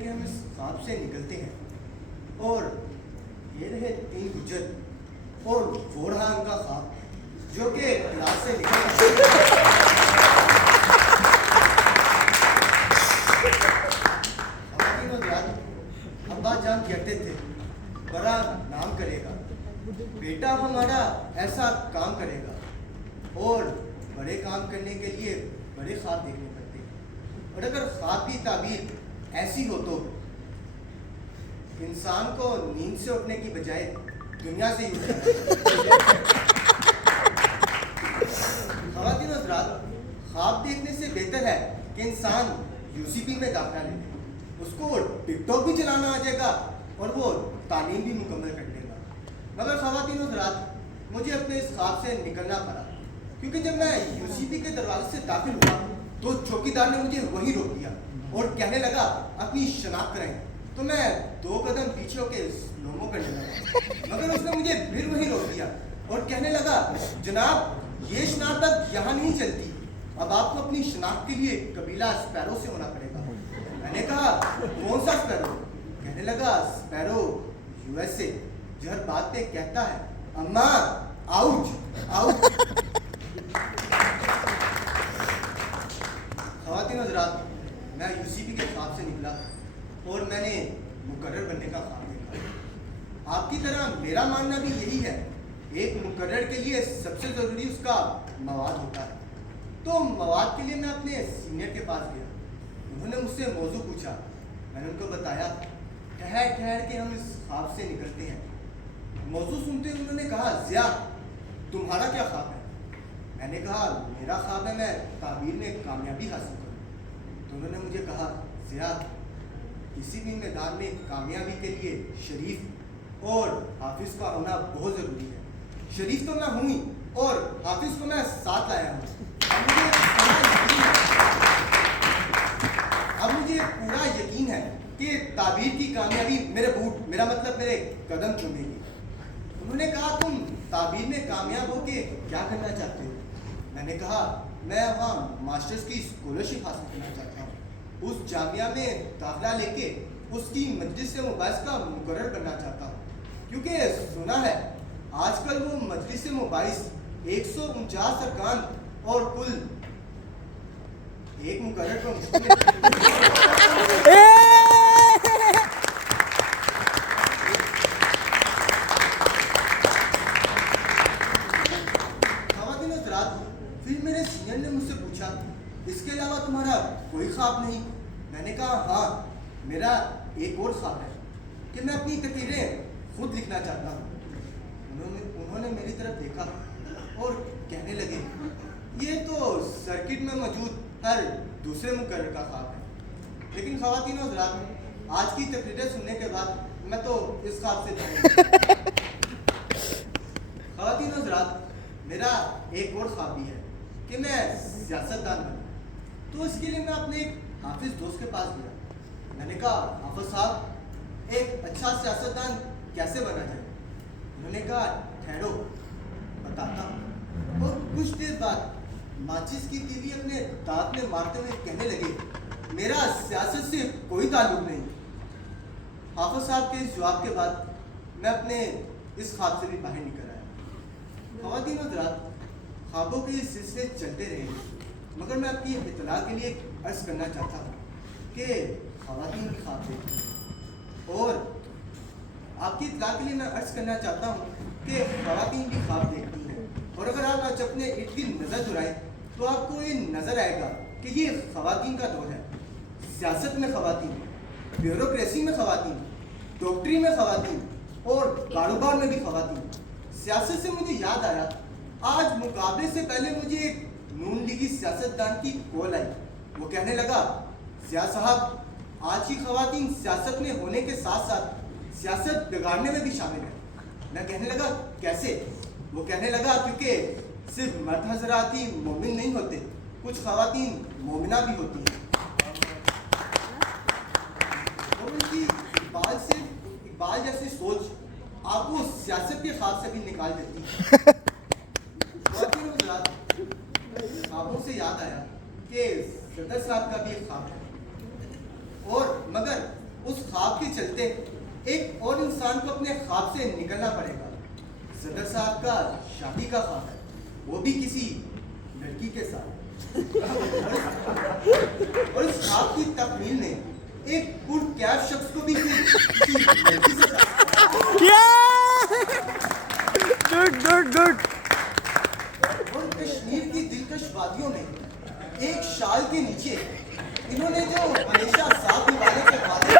कि हम इस ख्वाब से निकलते हैं और ये रहे 3 गुज्जर और वो रहा उनका ख्वाब जो कि क्लास से निकल अब्बा जान कहते थे बड़ा नाम करेगा बेटा हमारा, ऐसा काम करेगा। और बड़े काम करने के लिए बड़े ख्वाब देखने पड़ते हैं। और अगर ख्वाब की ताबीर ऐसी हो तो इंसान को नींद से उठने की बजाय दुनिया से ही उठना चाहिए। ख़वातीन हज़रात, ख्वाब देखने से बेहतर है कि इंसान यूसीपी में दाखिला ले ले। उसको टिकटॉक भी चलाना आ जाएगा और वो तालीम भी मुकम्मल कर लेगा। मगर ख़वातीन हज़रात, मुझे अपने इस ख्वाब से निकलना पड़ा, क्योंकि जब मैं यूसीपी के दरवाजे से दाखिल हुआ तो चौकीदार ने मुझे वहीं रोक दिया और कहने लगा अपनी शनाख्त कराएं। तो मैं 2 कदम पीछे होकर स्लोमो करने लगा, मगर उसने मुझे फिर वहीं रोक दिया और कहने लगा जनाब ये शनाख्त यहाँ नहीं चलती, अब आपको अपनी शनाख्त के लिए कबीला स्पैरो से होना पड़ेगा। मैंने कहा कौन सा स्पैरो? कहने लगा स्पैरो यूएसए, जो हर बात पे कहता है अम्मा आउट आउट। ख़वातीन हज़रात, मैं यूसीपी के ख्वाब से निकला और मैंने मुकर्रर बनने का ख्वाब देखा। आपकी तरह मेरा मानना भी यही है, एक मुकर्रर के लिए सबसे ज़रूरी उसका मवाद होता है। तो मवाद के लिए मैं अपने सीनियर के पास गया। उन्होंने मुझसे मौजू पूछा। मैंने उनको बताया। ठहर ठहर के हम इस ख्वाब से निकलते हैं। मौजू सुनते हुए उन्होंने कहा ज़िया तुम्हारा क्या ख्वाब है? मैंने कहा मेरा ख्वाब है मैं ताबीर में कामयाबी हासिल करूं। तो उन्होंने मुझे कहा ज़िया किसी भी मैदान में कामयाबी के लिए शरीफ और हाफिज़ का होना बहुत ज़रूरी है। शरीफ तो मैं हूँ ही और हाफिज़ को मैं साथ लाया हूँ। अब मुझे पूरा यकीन है कि ताबीर की कामयाबी मेरे बूट, मेरा मतलब मेरे कदम चूमेगी। उन्होंने कहा तुम ताबीर में कामयाब होके क्या करना चाहते हो? मैंने कहा मैं वहाँ मास्टर्स की स्कॉलरशिप हासिल करना चाहता हूँ, उस जामिया में दाखिला लेके उसकी मजलिस से मुबाहिस का मुकर्रर बनना चाहता हूँ। क्योंकि सुना है आजकल वो मजलिस से मुबाहिस 149 अरकान और कुल एक मुकर्रर को फिर मेरे सीनियर ने मुझसे पूछा इसके अलावा तुम्हारा कोई ख्वाब नहीं? मैंने कहा हाँ, मेरा एक और ख्वाब है कि मैं अपनी तकरीरें खुद लिखना चाहता हूँ। उन्होंने मेरी तरफ देखा और कहने लगे ये तो सर्किट में मौजूद हर दूसरे मुकर्रर का ख्वाब है। लेकिन ख़वातीन हज़रात, आज की तकरीरें सुनने के बाद मैं तो इस ख्वाब से ख़वातीन हज़रात, मेरा एक और ख्वाब भी है कि मैं सियासतदान बनूं। तो इसके लिए मैं अपने एक हाफिज़ दोस्त के पास गया। मैंने कहा हाफिज़ साहब एक अच्छा सियासतदान कैसे बना जाए? उन्होंने कहा ठहरो बताता हूँ। और कुछ देर बाद माचिस की तीली अपने दांत में मारते हुए कहने लगे मेरा सियासत से कोई ताल्लुक नहीं। हाफिज़ साहब के इस जवाब के बाद मैं अपने इस ख्वाब से भी बाहर निकल आया। ख़वातीन हज़रात, ख्वाबों के सिलसिले चलते रहेंगे, मगर मैं आपकी इत्तला के लिए अर्ज़ करना चाहता हूँ कि ख़वातीन भी ख्वाब देखती हैं। और आपकी इत्तला के लिए मैं अर्ज़ करना चाहता हूँ कि ख़वातीन भी ख्वाब देखती हैं। और अगर आप आज अपने इर्द गिर्द नज़र जुराएं तो आपको ये नज़र आएगा कि ये ख़वातीन का दौर है। सियासत में ख़वातीन, ब्यूरोक्रेसी में ख़वातीन, डॉक्टरी में ख़वातीन और कारोबार में भी ख़वातीन। सियासत से मुझे याद आया, आज मुकाबले से पहले मुझे एक नून लीगी सियासतदान की कॉल आई। वो कहने लगा ज़िया साहब आज की ख़वातीन सियासत में होने के साथ साथ सियासत बिगाड़ने में भी शामिल है। मैं कहने लगा कैसे? वो कहने लगा क्योंकि सिर्फ मर्द हज़रात ही मोमिन नहीं होते, कुछ ख़वातीन मोमिना भी होती हैं। और उनकी इकबाल जैसी सोच आपको सियासत के ख्वाब से भी निकाल देती है। ख्वाबों से याद आया कि सदर साहब का भी एक ख्वाब है। और मगर चलते एक और इंसान को अपने ख्वाब से निकलना पड़ेगा। सदर साहब का शादी का ख्वाब है, वो भी किसी लड़की के साथ। और इस ख्वाब की तकमील ने एक पुरकैफ शख्स को भी किसी लड़की से गुड। और कश्मीर की दिलकश वादियों में एक शाल के नीचे इन्होंने जो हमेशा साथ निभाने के वादे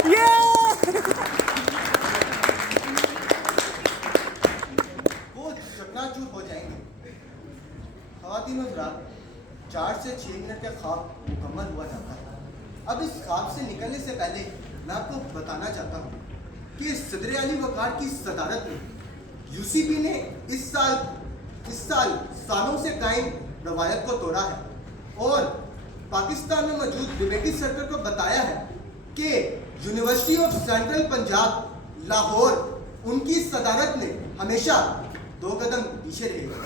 किए, वो चकनाचूर हो जाएंगे। ख़वातीन और हज़रात, 4 से 6 मिनट का ख्वाब मुकम्मल हुआ जाता है। अब इस ख्वाब से निकलने से पहले मैं आपको बताना चाहता हूँ कि सदर अली वक़ार की सदारत में यूसीपी ने इस साल सालों से कायम रवायत को तोड़ा है और पाकिस्तान में मौजूद डिबेटी सर्कल को बताया है कि university of central Punjab Lahore उनकी सदारत में हमेशा 2 कदम पीछे रहेगा।